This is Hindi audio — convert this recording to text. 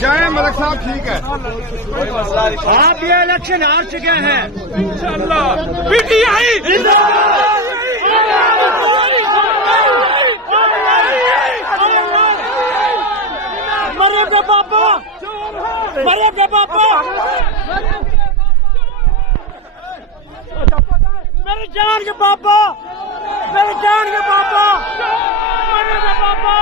जाए मलिक साहब, ठीक है। आप ये इलेक्शन हार चुके हैं इंशाअल्लाह। पीटीआई मरे के पापा, मरे के पापा, मेरी जान के पापा, मेरी जान के पापा, मरे के पापा।